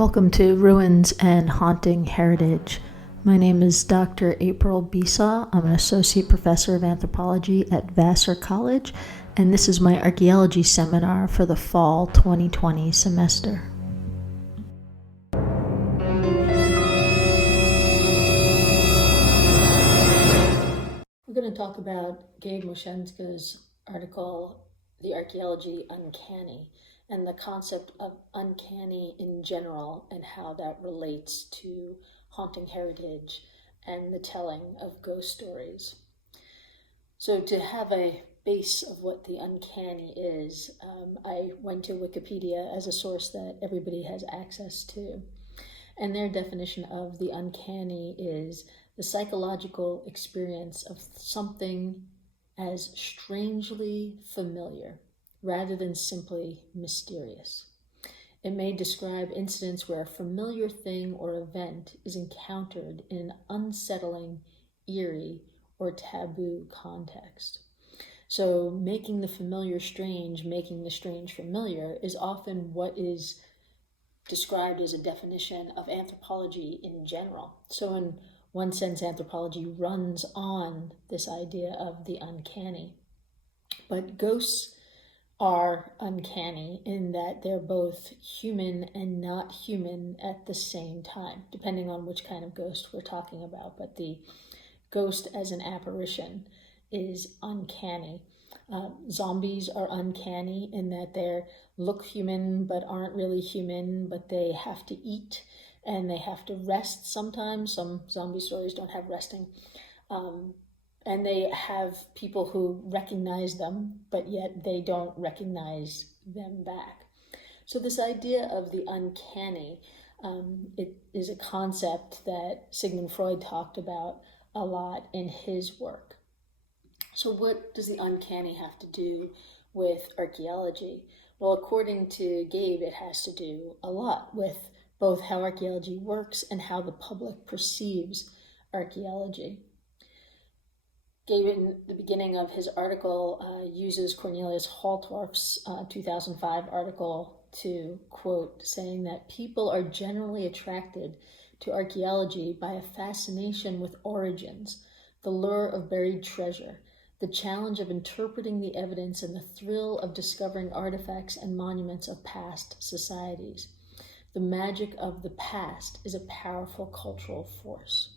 Welcome to Ruins and Haunting Heritage. My name is Dr. April Bisa. I'm an associate professor of anthropology at Vassar College, and this is my archaeology seminar for the fall 2020 semester. We're going to talk about Gabe Moshenska's article, The Archaeology Uncanny, and the concept of uncanny in general and how that relates to haunting heritage and the telling of ghost stories. So to have a base of what the uncanny is, I went to Wikipedia as a source that everybody has access to. And their definition of the uncanny is the psychological experience of something as strangely familiar, rather than simply mysterious. It may describe incidents where a familiar thing or event is encountered in an unsettling, eerie, or taboo context. So making the familiar strange, making the strange familiar is often what is described as a definition of anthropology in general. So in one sense, anthropology runs on this idea of the uncanny. But ghosts are uncanny in that they're both human and not human at the same time, depending on which kind of ghost we're talking about. But the ghost as an apparition is uncanny. Zombies are uncanny in that they look human but aren't really human, but they have to eat and they have to rest sometimes. Some zombie stories don't have resting. And they have people who recognize them, but yet they don't recognize them back. So this idea of the uncanny, it is a concept that Sigmund Freud talked about a lot in his work. So what does the uncanny have to do with archaeology? Well, according to Gabe, it has to do a lot with both how archaeology works and how the public perceives archaeology. Gabe, in the beginning of his article, uses Cornelius Haltorf's 2005 article to quote, saying that people are generally attracted to archaeology by a fascination with origins, the lure of buried treasure, the challenge of interpreting the evidence, and the thrill of discovering artifacts and monuments of past societies. The magic of the past is a powerful cultural force.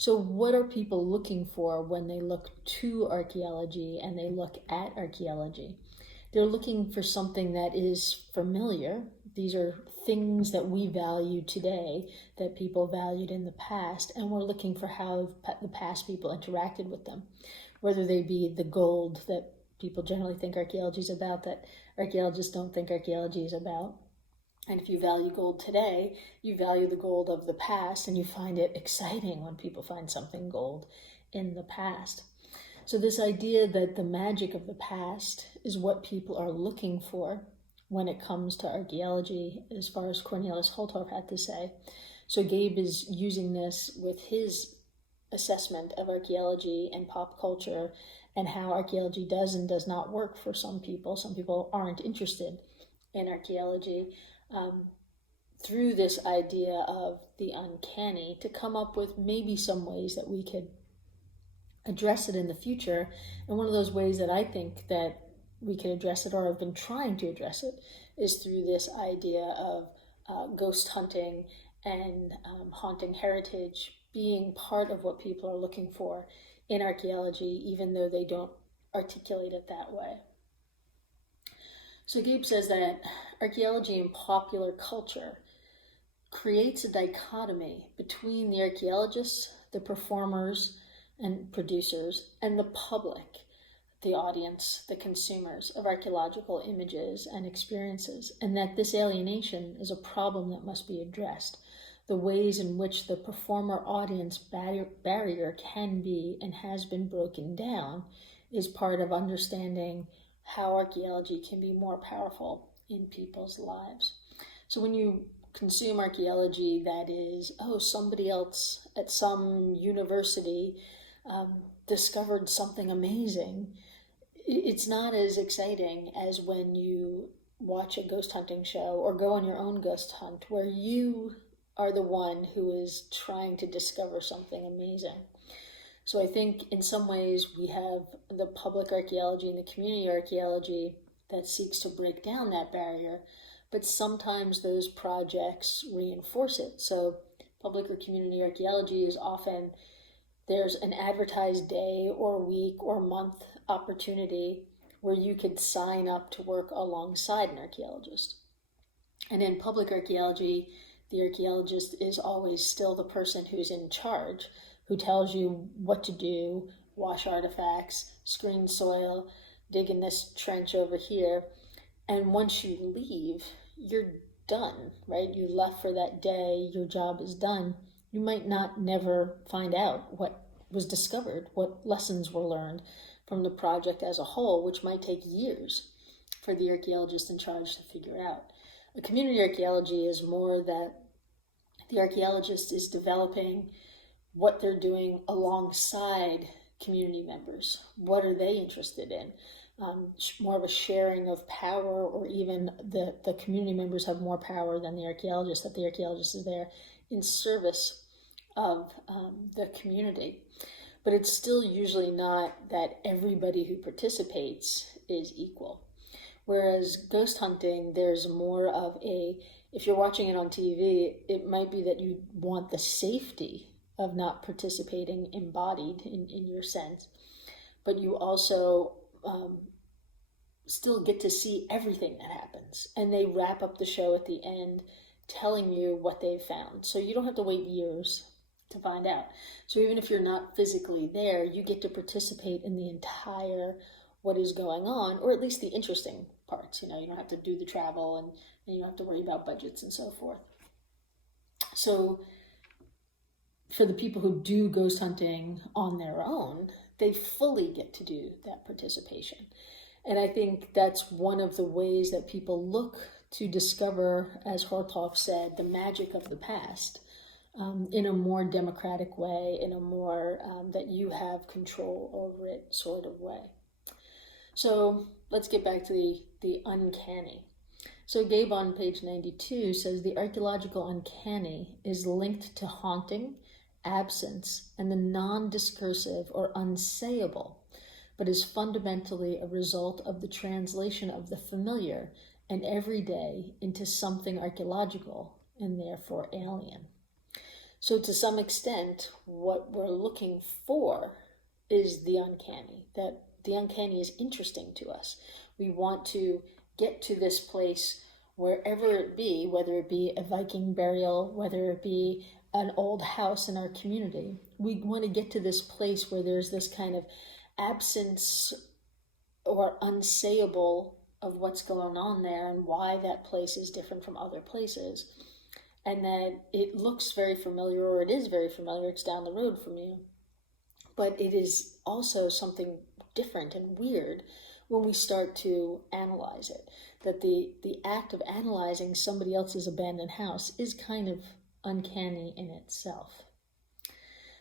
So what are people looking for when they look to archaeology and they look at archaeology? They're looking for something that is familiar. These are things that we value today that people valued in the past, and we're looking for how the past people interacted with them, whether they be the gold that people generally think archaeology is about, that archaeologists don't think archaeology is about. And if you value gold today, you value the gold of the past, and you find it exciting when people find something gold in the past. So this idea that the magic of the past is what people are looking for when it comes to archaeology, as far as Cornelius Haltorf had to say. So Gabe is using this with his assessment of archaeology and pop culture and how archaeology does and does not work for some people. Some people aren't interested in archaeology. Through this idea of the uncanny, to come up with maybe some ways that we could address it in the future. And one of those ways that I think that we could address it, or have been trying to address it, is through this idea of ghost hunting and haunting heritage being part of what people are looking for in archaeology, even though they don't articulate it that way. So Gabe says that archaeology and popular culture creates a dichotomy between the archaeologists, the performers and producers, and the public, the audience, the consumers of archaeological images and experiences, and that this alienation is a problem that must be addressed. The ways in which the performer-audience barrier can be and has been broken down is part of understanding how archaeology can be more powerful in people's lives. So when you consume archaeology that is, somebody else at some university discovered something amazing, it's not as exciting as when you watch a ghost hunting show or go on your own ghost hunt where you are the one who is trying to discover something amazing. So I think in some ways we have the public archaeology and the community archaeology that seeks to break down that barrier, but sometimes those projects reinforce it. So public or community archaeology is often, there's an advertised day or week or month opportunity where you could sign up to work alongside an archaeologist. And in public archaeology, the archaeologist is always still the person who's in charge, who tells you what to do, wash artifacts, screen soil, dig in this trench over here. And once you leave, you're done, right? You left for that day, your job is done. You might not never find out what was discovered, what lessons were learned from the project as a whole, which might take years for the archaeologist in charge to figure out. A community archaeology is more that the archaeologist is developing what they're doing alongside community members. What are they interested in? More of a sharing of power, or even the community members have more power than the archaeologist, that the archaeologist is there in service of the community. But it's still usually not that everybody who participates is equal. Whereas ghost hunting, there's more of a, if you're watching it on TV, it might be that you want the safety of not participating embodied in your sense, but you also still get to see everything that happens. And they wrap up the show at the end telling you what they've found. So you don't have to wait years to find out. So even if you're not physically there, you get to participate in the entire what is going on, or at least the interesting parts. You don't have to do the travel, and you don't have to worry about budgets and so forth. So for the people who do ghost hunting on their own, they fully get to do that participation. And I think that's one of the ways that people look to discover, as Horthoff said, the magic of the past in a more democratic way, in a more that you have control over it sort of way. So let's get back to the uncanny. So Gabe on page 92 says the archaeological uncanny is linked to haunting, absence, and the non-discursive or unsayable, but is fundamentally a result of the translation of the familiar and everyday into something archaeological and therefore alien. So to some extent, what we're looking for is the uncanny, that the uncanny is interesting to us. We want to get to this place wherever it be, whether it be a Viking burial, whether it be an old house in our community. We want to get to this place where there's this kind of absence or unsayable of what's going on there and why that place is different from other places. And that it looks very familiar, or it is very familiar, it's down the road from you. But it is also something different and weird when we start to analyze it. That the act of analyzing somebody else's abandoned house is kind of uncanny in itself.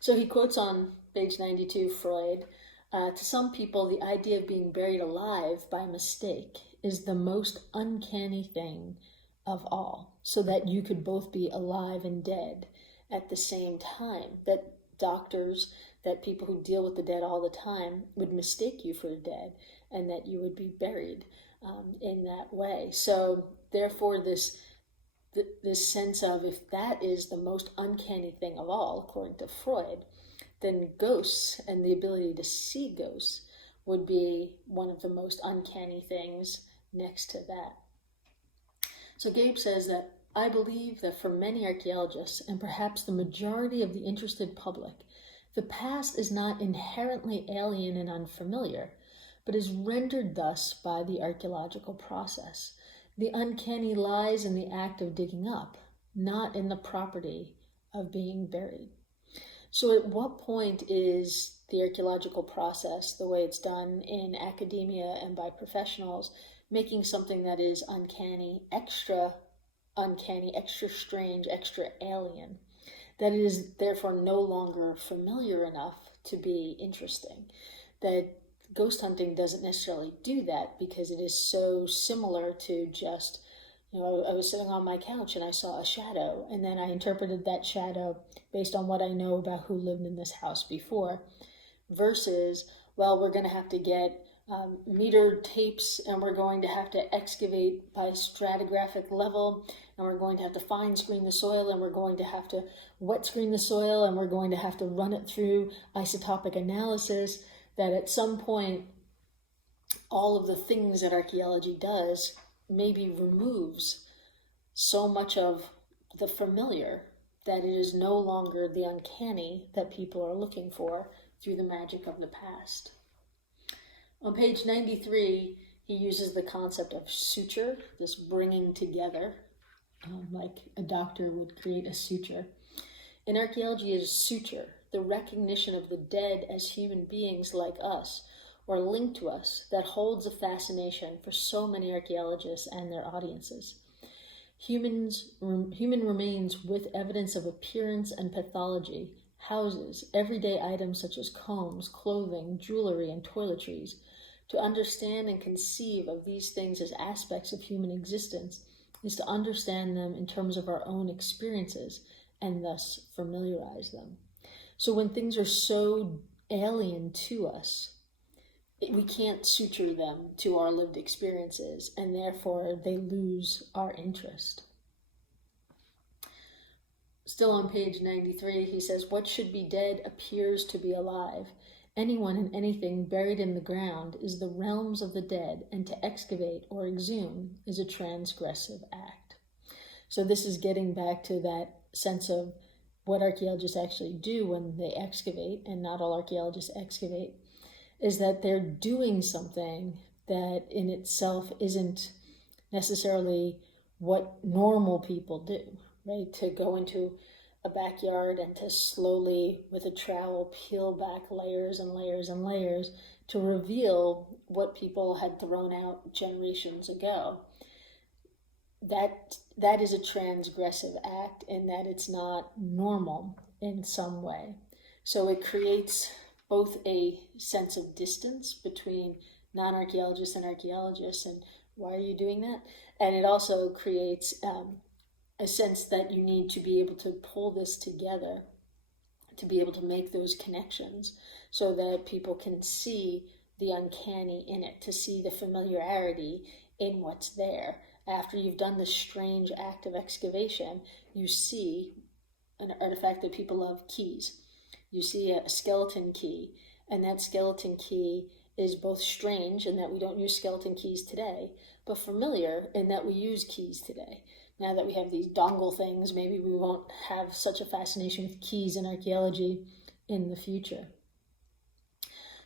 So he quotes on page 92 Freud, to some people, the idea of being buried alive by mistake is the most uncanny thing of all, so that you could both be alive and dead at the same time. That doctors, that people who deal with the dead all the time would mistake you for the dead, and that you would be buried in that way. So therefore this sense of, if that is the most uncanny thing of all, according to Freud, then ghosts and the ability to see ghosts would be one of the most uncanny things next to that. So Gabe says that, I believe that for many archaeologists, and perhaps the majority of the interested public, the past is not inherently alien and unfamiliar, but is rendered thus by the archaeological process. The uncanny lies in the act of digging up, not in the property of being buried. So at what point is the archaeological process, the way it's done in academia and by professionals, making something that is uncanny, extra strange, extra alien, that it is therefore no longer familiar enough to be interesting? That ghost hunting doesn't necessarily do that, because it is so similar to just, I was sitting on my couch and I saw a shadow, and then I interpreted that shadow based on what I know about who lived in this house before, versus, well, we're going to have to get meter tapes, and we're going to have to excavate by stratigraphic level, and we're going to have to fine screen the soil, and we're going to have to wet screen the soil, and we're going to have to run it through isotopic analysis, that at some point all of the things that archaeology does maybe removes so much of the familiar that it is no longer the uncanny that people are looking for through the magic of the past. On page 93, he uses the concept of suture, this bringing together, like a doctor would create a suture. In archaeology, it is suture, the recognition of the dead as human beings like us, or linked to us, that holds a fascination for so many archaeologists and their audiences. Human remains with evidence of appearance and pathology, houses, everyday items such as combs, clothing, jewelry, and toiletries. To understand and conceive of these things as aspects of human existence is to understand them in terms of our own experiences and thus familiarize them. So when things are so alien to us, we can't suture them to our lived experiences, and therefore they lose our interest. Still on page 93, he says, what should be dead appears to be alive. Anyone and anything buried in the ground is the realms of the dead, and to excavate or exhume is a transgressive act. So this is getting back to that sense of what archaeologists actually do when they excavate, and not all archaeologists excavate, is that they're doing something that in itself isn't necessarily what normal people do, right? To go into a backyard and to slowly, with a trowel, peel back layers and layers and layers to reveal what people had thrown out generations ago. That is a transgressive act, in that it's not normal in some way. So it creates both a sense of distance between non-archaeologists and archaeologists, and why are you doing that? And it also creates a sense that you need to be able to pull this together, to be able to make those connections so that people can see the uncanny in it, to see the familiarity in what's there. After you've done this strange act of excavation, you see an artifact that people love, keys. You see a skeleton key, and that skeleton key is both strange in that we don't use skeleton keys today, but familiar in that we use keys today. Now that we have these dongle things, maybe we won't have such a fascination with keys in archaeology in the future.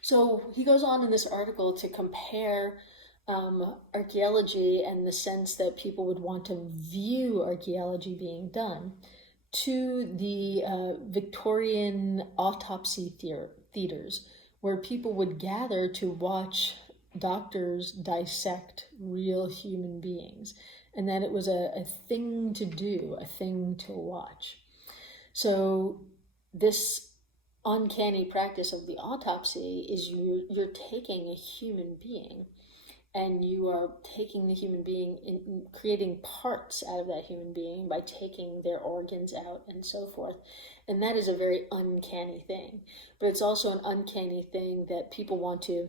So he goes on in this article to compare archaeology and the sense that people would want to view archaeology being done to the Victorian autopsy theaters, where people would gather to watch doctors dissect real human beings, and that it was a thing to do, a thing to watch. So this uncanny practice of the autopsy is you're taking a human being, and you are taking the human being and creating parts out of that human being by taking their organs out and so forth. And that is a very uncanny thing. But it's also an uncanny thing that people want to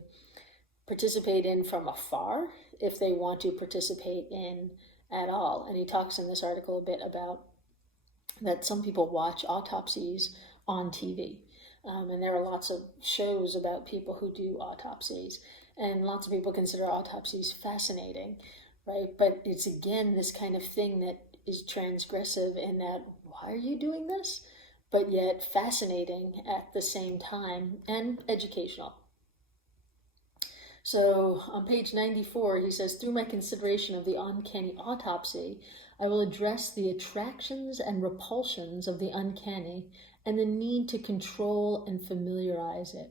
participate in from afar, if they want to participate in at all. And he talks in this article a bit about that some people watch autopsies on TV. And there are lots of shows about people who do autopsies. And lots of people consider autopsies fascinating, right? But it's again this kind of thing that is transgressive in that, why are you doing this? But yet fascinating at the same time, and educational. So on page 94, he says, through my consideration of the uncanny autopsy, I will address the attractions and repulsions of the uncanny and the need to control and familiarize it.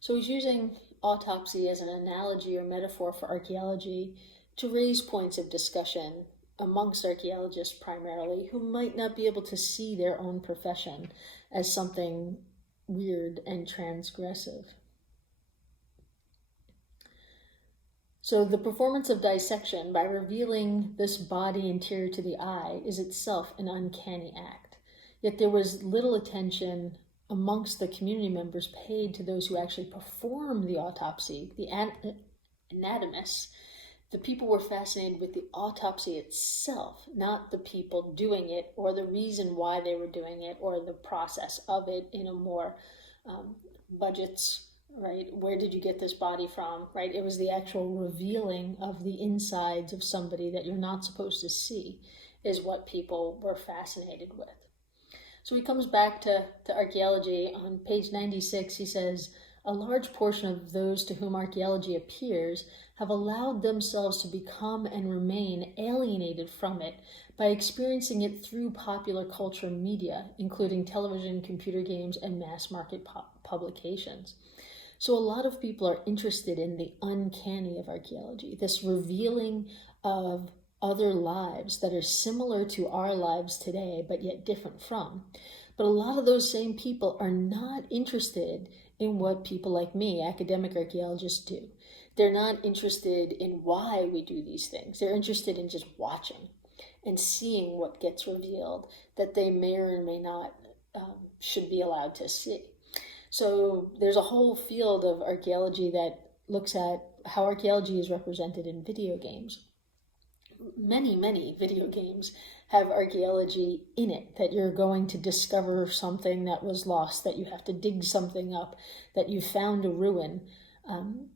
So he's using autopsy as an analogy or metaphor for archaeology to raise points of discussion amongst archaeologists primarily, who might not be able to see their own profession as something weird and transgressive. So the performance of dissection by revealing this body interior to the eye is itself an uncanny act. Yet there was little attention amongst the community members paid to those who actually performed the autopsy, the anatomists. The people were fascinated with the autopsy itself, not the people doing it or the reason why they were doing it or the process of it in a more budgets, right? Where did you get this body from, right? It was the actual revealing of the insides of somebody that you're not supposed to see is what people were fascinated with. So he comes back to archaeology. On page 96, he says, a large portion of those to whom archaeology appears have allowed themselves to become and remain alienated from it by experiencing it through popular culture media, including television, computer games, and mass market publications. So a lot of people are interested in the uncanny of archaeology, this revealing of other lives that are similar to our lives today, but yet different from. But a lot of those same people are not interested in what people like me, academic archaeologists, do. They're not interested in why we do these things. They're interested in just watching and seeing what gets revealed that they may or may not should be allowed to see. So there's a whole field of archaeology that looks at how archaeology is represented in video games. Many video games have archaeology in it, that you're going to discover something that was lost, that you have to dig something up, that you found a ruin.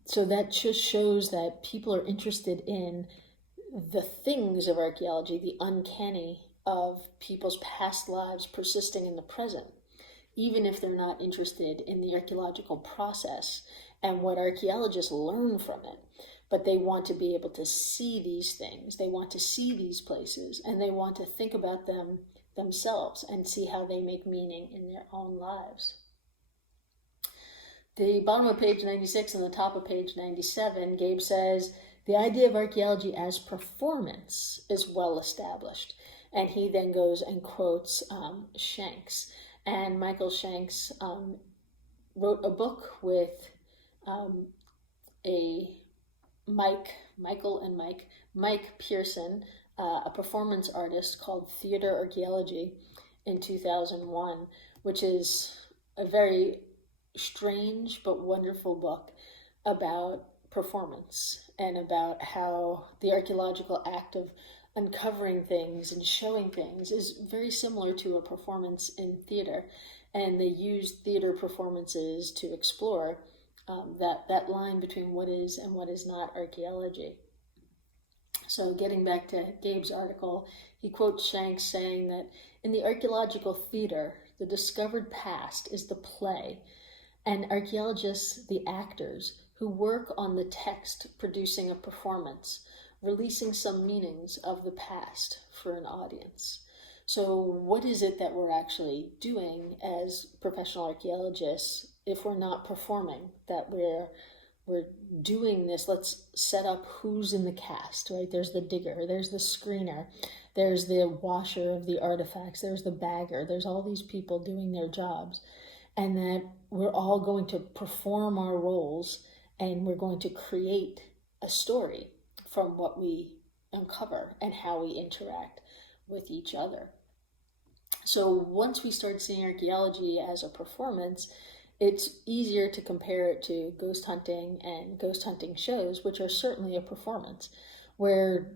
So that just shows that people are interested in the things of archaeology, the uncanny of people's past lives persisting in the present, even if they're not interested in the archaeological process and what archaeologists learn from it. But they want to be able to see these things. They want to see these places, and they want to think about them themselves and see how they make meaning in their own lives. The bottom of page 96 and the top of page 97, Gabe says, the idea of archaeology as performance is well established. And he then goes and quotes Shanks. And Michael Shanks wrote a book with Mike Pearson, a performance artist, called Theater Archaeology in 2001, which is a very strange but wonderful book about performance and about how the archaeological act of uncovering things and showing things is very similar to a performance in theater. And they use theater performances to explore that line between what is and what is not archaeology. So getting back to Gabe's article, he quotes Shanks saying that in the archaeological theater, the discovered past is the play, and archaeologists the actors who work on the text producing a performance, releasing some meanings of the past for an audience. So what is it that we're actually doing as professional archaeologists if we're not performing, that we're doing this? Let's set up who's in the cast, right? There's the digger, there's the screener, there's the washer of the artifacts, there's the bagger, there's all these people doing their jobs, and that we're all going to perform our roles and we're going to create a story from what we uncover and how we interact with each other. So once we start seeing archaeology as a performance, it's easier to compare it to ghost hunting and ghost hunting shows, which are certainly a performance, where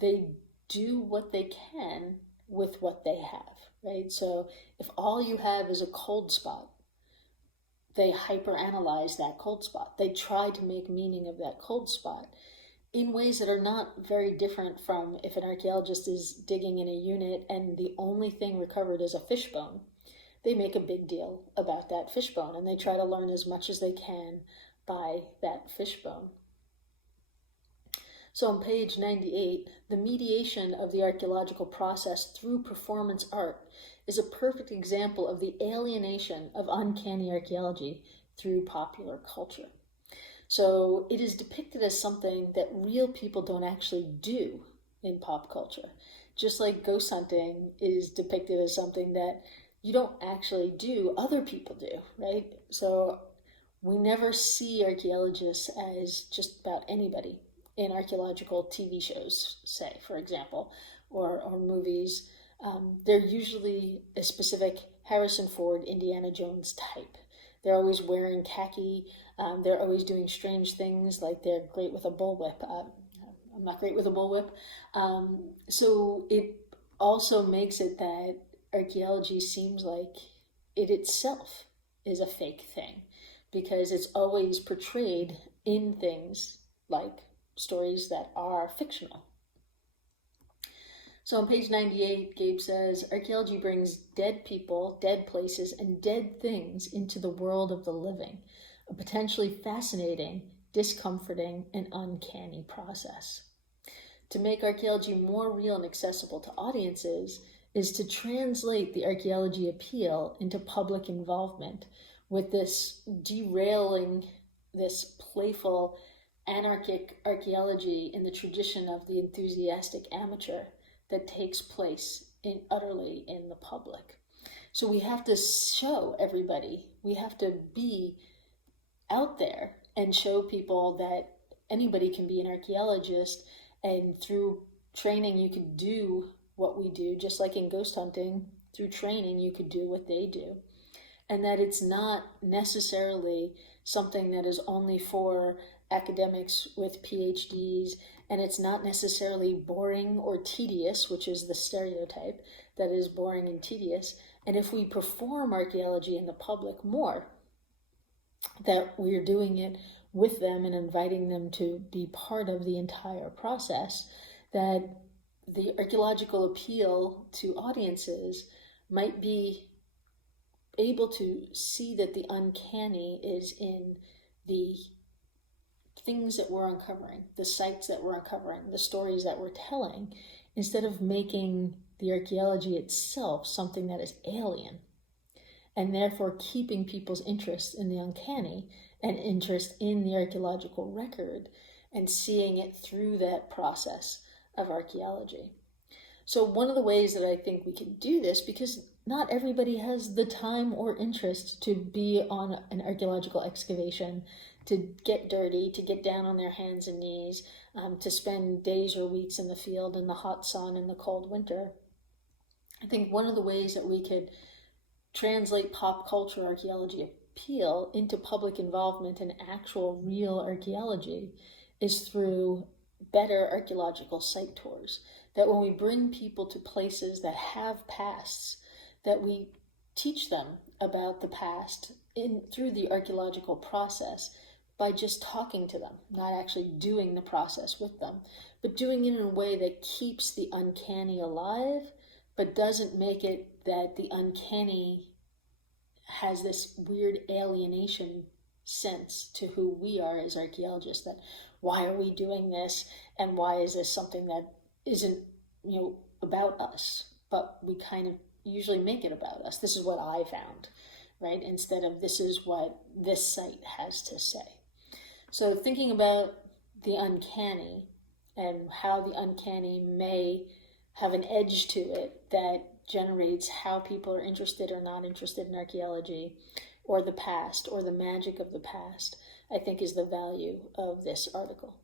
they do what they can with what they have, right? So if all you have is a cold spot, they hyperanalyze that cold spot. They try to make meaning of that cold spot in ways that are not very different from if an archaeologist is digging in a unit and the only thing recovered is a fishbone. They make a big deal about that fishbone and they try to learn as much as they can by that fishbone. So on page 98, the mediation of the archaeological process through performance art is a perfect example of the alienation of uncanny archaeology through popular culture. So it is depicted as something that real people don't actually do in pop culture. Just like ghost hunting is depicted as something that you don't actually do, other people do, right? So we never see archaeologists as just about anybody. in archaeological TV shows, say, for example, or movies. They're usually a specific Harrison Ford, Indiana Jones type. They're always wearing khaki. They're always doing strange things, like they're great with a bullwhip. I'm not great with a bullwhip. So it also makes it that archaeology seems like it itself is a fake thing, because it's always portrayed in things like stories that are fictional. So on page 98, Gabe says, archaeology brings dead people, dead places, and dead things into the world of the living, a potentially fascinating, discomforting, and uncanny process. To make archaeology more real and accessible to audiences is to translate the archaeology appeal into public involvement, with this derailing this playful, anarchic archaeology in the tradition of the enthusiastic amateur that takes place utterly in the public. So we have to show everybody, we have to be out there and show people that anybody can be an archaeologist, and through training you could do what we do, just like in ghost hunting. Through training you could do what they do, and that it's not necessarily something that is only for academics with PhDs, and it's not necessarily boring or tedious, which is the stereotype that is boring and tedious. And if we perform archaeology in the public more, that we're doing it with them and inviting them to be part of the entire process, that the archaeological appeal to audiences might be able to see that the uncanny is in the things that we're uncovering, the sites that we're uncovering, the stories that we're telling, instead of making the archaeology itself something that is alien, and therefore keeping people's interest in the uncanny and interest in the archaeological record and seeing it through that process of archaeology. So one of the ways that I think we can do this, because not everybody has the time or interest to be on an archaeological excavation, to get dirty, to get down on their hands and knees, to spend days or weeks in the field in the hot sun in the cold winter. I think one of the ways that we could translate pop culture archaeology appeal into public involvement and actual real archaeology is through better archaeological site tours. That when we bring people to places that have pasts, that we teach them about the past through the archaeological process by just talking to them, not actually doing the process with them, but doing it in a way that keeps the uncanny alive, but doesn't make it that the uncanny has this weird alienation sense to who we are as archaeologists, that why are we doing this, and why is this something that isn't, about us, but we kind of usually make it about us. This is what I found, right? Instead of this is what this site has to say. So thinking about the uncanny and how the uncanny may have an edge to it that generates how people are interested or not interested in archaeology or the past or the magic of the past, I think is the value of this article.